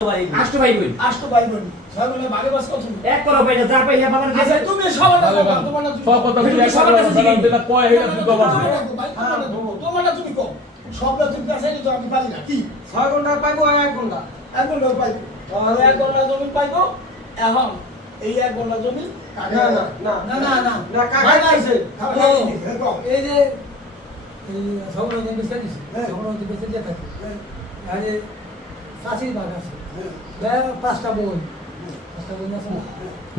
আষ্ট ভাই বোন সবাই ভাগে বাস করছেন এক করো ভাই যা পাই হ্যাঁ বাবার কাছে তুমি সবাইটা তোমারটা সব কথা তুমি এক কথা দিলা কয় হেলা তুই কবা তোমারটা তুমি কও সবটা তুমি কাছে তো আমি পারি না কি 6 ঘন্টা পাইবো 1 ঘন্টা 1 ঘন্টা পাইবো তাহলে 1 ঘন্টা জমি পাইবো এখন এই 1 ঘন্টা জমি না না কাকা আইছে এই যে এই সবরো যে বেঁচে দিছে সবরো যে বেঁচে দিয়ে থাকে আরে শাশির বাগ আছে পাঁচটা বই আছে না?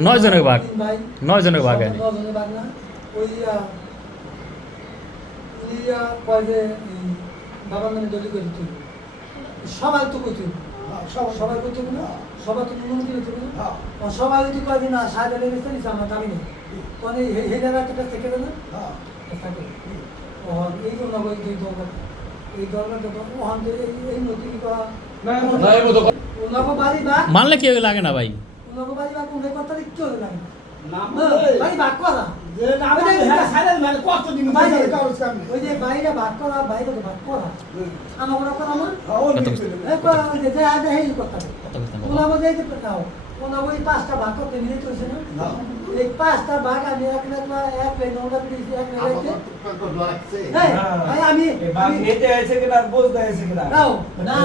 9 জনের ভাগ তিন ভাই 9 জনের ভাগ আছে 9 জনের ভাগ না ওই কয় যে বাবার নামে দলি করে তুলব সবাই তো কই তুলব সবাই কই তুলব না সবাই তো কোনো দিলে তুলব না সবাই যদি কয় যে না সাহেব এলে বেঁচে দিছে আমার দাবি নেই তখন এই জায়গা একটা থেকে দেবে না থাকে এই জন্য এই দরকার ওখান থেকে এই নদী করা না এই মতো ওনাকে বাড়ি বা মানলে কি লাগে না ভাই ওনাকে বাড়ি বা কোন কথা একটু লাগে নাম বাড়ি ভাগ করা যে নাম সাইলেন্ট মানে কত দিন বাইরে কারো সামনে ওই যে বাইরে ভাগ করা বাইরে তো ভাগ করা আমার ওরা করা না ওই যে আজ এই কথা ওনা মধ্যে এই যে দাও ওনা ওই পাঁচটা ভাগ করতে মিলে চলছে না এই পাঁচটা ভাগ আমি এক লাইন ওটা দিয়েছি এক লাইন ভাই আমি বাপ হেতে আইছে কিনা বলতে আইছে কিনা দাও না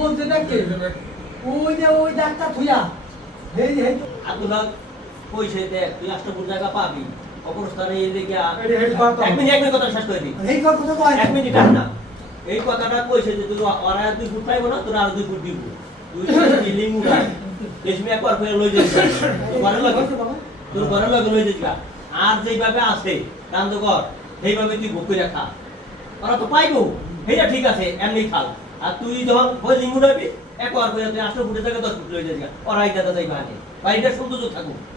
বলতে দেখে ওই ডাক্তার থুয়া এই এই আব্দুল্লাহ কইছে যে তুই আষ্টপুর জায়গা পাবি অপরস্থানে এই যে এক মিনিট কথা শেষ করে দিই এই কথা কয় 1 মিনিট আর না এই কথাটা কইছে যে তুই ওরা 2 ফুট পাইবো না তোর আর 2 ফুট দিব তুই বিল্ডিং উড়াই দেশমি একবার ফের লই যাবি তোর ঘরে লাগে তোর ঘরে লাগে লই যাবি আর যেইভাবে আছে কান্দকর সেইভাবে তুই ভোগ করে খা ওরা তো পাইবো সেইটা ঠিক আছে এমনি খাল আর তুই যখন বিল্ডিং উড়াবি একবার করে তুই 8 ফুটের জায়গায় 10 ফুট লই যাবি ওরা আইতা যাইবা আগে বাড়িটা সৌন্দর্য থাকুক